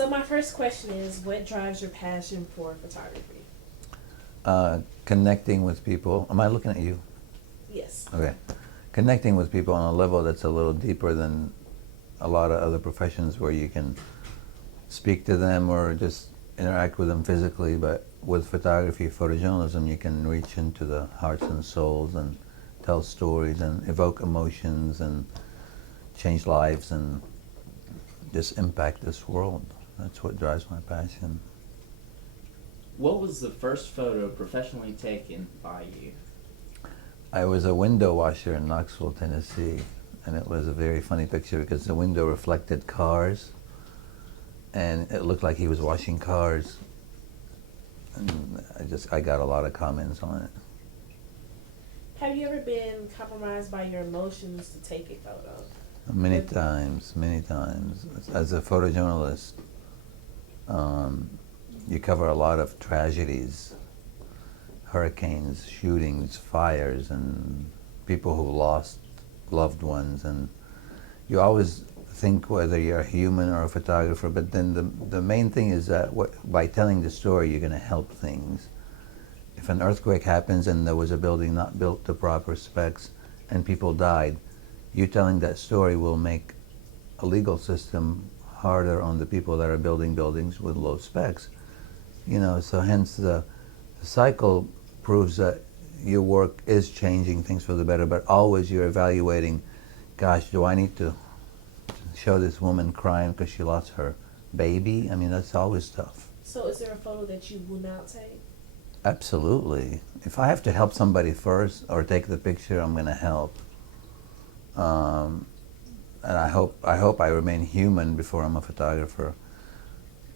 So my first question is, what drives your passion for photography? Connecting with people. Am I looking at you? Yes. Okay. Connecting with people on a level that's a little deeper than a lot of other professions where you can speak to them or just interact with them physically, but with photography, photojournalism, you can reach into the hearts and souls and tell stories and evoke emotions and change lives and just impact this world. That's what drives my passion. What was the first photo professionally taken by you? I was a window washer in Knoxville, Tennessee, and it was a very funny picture because the window reflected cars, and it looked like he was washing cars, and I got a lot of comments on it. Have you ever been compromised by your emotions to take a photo? Many times, many times. As a photojournalist, you cover a lot of tragedies, hurricanes, shootings, fires, and people who lost loved ones, and you always think whether you're a human or a photographer, but then the main thing is that by telling the story, you're going to help things. If an earthquake happens and there was a building not built to proper specs and people died, you telling that story will make a legal system harder on the people that are building buildings with low specs. So hence the cycle proves that your work is changing things for the better, but always you're evaluating, gosh, do I need to show this woman crying because she lost her baby? I mean, that's always tough. So is there a photo that you will not take? Absolutely. If I have to help somebody first or take the picture, I'm going to help. And I hope I remain human before I'm a photographer.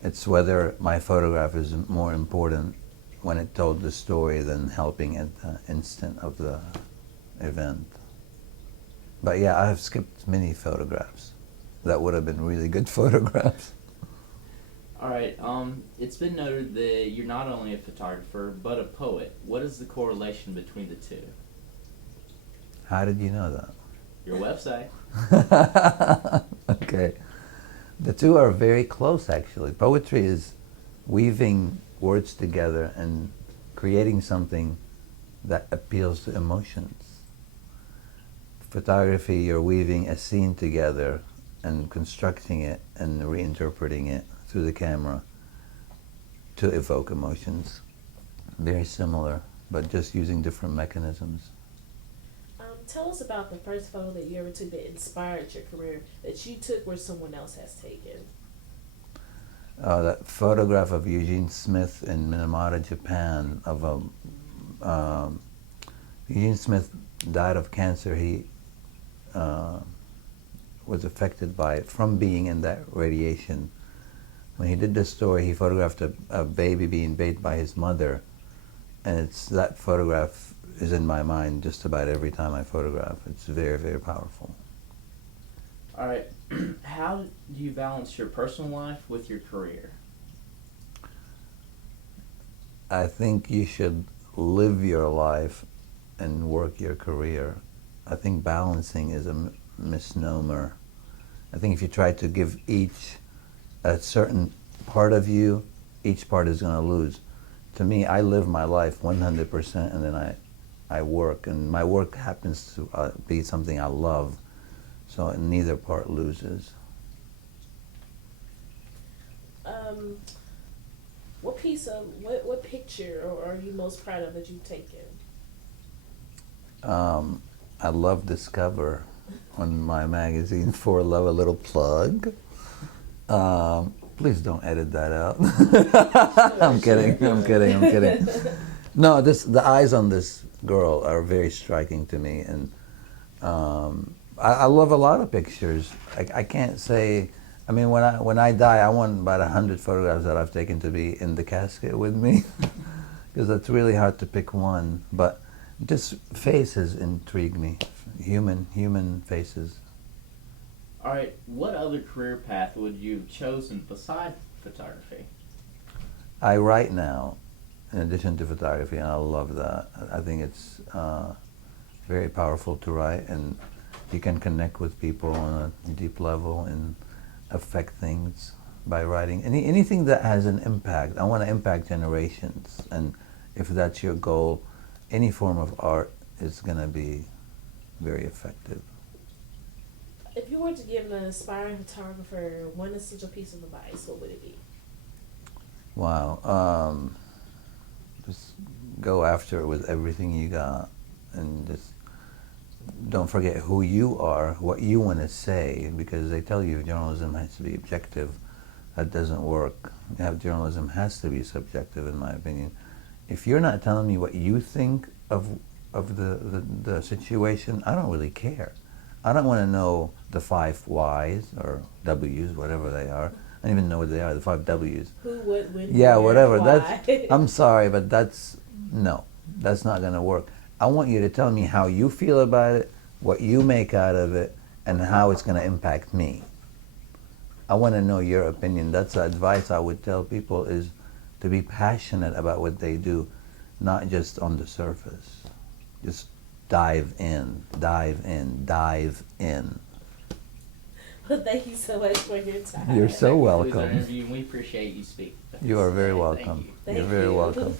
It's whether my photograph is more important when it told the story than helping at the instant of the event. But yeah, I have skipped many photographs that would have been really good photographs. All right. It's been noted that you're not only a photographer but a poet. What is the correlation between the two? How did you know that? Your website. Okay. The two are very close, actually. Poetry is weaving words together and creating something that appeals to emotions. Photography, you're weaving a scene together and constructing it and reinterpreting it through the camera to evoke emotions. Very similar, but just using different mechanisms. Tell us about the first photo that you ever took that inspired your career, that you took where someone else has taken. That photograph of Eugene Smith in Minamata, Japan, Eugene Smith died of cancer. He was affected by it from being in that radiation. When he did this story, he photographed a baby being bathed by his mother, and that photograph is in my mind just about every time I photograph. It's very, very powerful. All right. How do you balance your personal life with your career? I think you should live your life and work your career. I think balancing is a misnomer. I think if you try to give each a certain part of you, each part is going to lose. To me, I live my life 100% and then I work, and my work happens to be something I love, so neither part loses. What picture or are you most proud of that you've taken? I love this cover on my magazine, For Love, a little plug. Please don't edit that out. I'm kidding. No, the eyes on this girl are very striking to me, and I love a lot of pictures. I can't say. I mean, when I die, I want about 100 photographs that I've taken to be in the casket with me, because it's really hard to pick one. But just faces intrigue me, human faces. All right. What other career path would you have chosen beside photography? I write now, in addition to photography, and I love that. I think it's very powerful to write, and you can connect with people on a deep level and affect things. by writing anything that has an impact. I want to impact generations, and if that's your goal, any form of art is going to be very effective. If you were to give an aspiring photographer one essential piece of advice, what would it be? Wow. Just go after it with everything you got, and just don't forget who you are, what you want to say, because they tell you journalism has to be objective. That doesn't work. Journalism has to be subjective, in my opinion. If you're not telling me what you think of the situation, I don't really care. I don't want to know the 5 Y's or W's, whatever they are. I don't even know what they are, the 5 W's. Who, what, when, Yeah, where, whatever. why? I'm sorry, but that's not going to work. I want you to tell me how you feel about it, what you make out of it, and how it's going to impact me. I want to know your opinion. That's the advice I would tell people, is to be passionate about what they do, not just on the surface. Just dive in, dive in, dive in. Well, thank you so much for your time. You're so That concludes our welcome. interview, and we appreciate you speaking. You are very Thank welcome. you. Thank You're very you. welcome.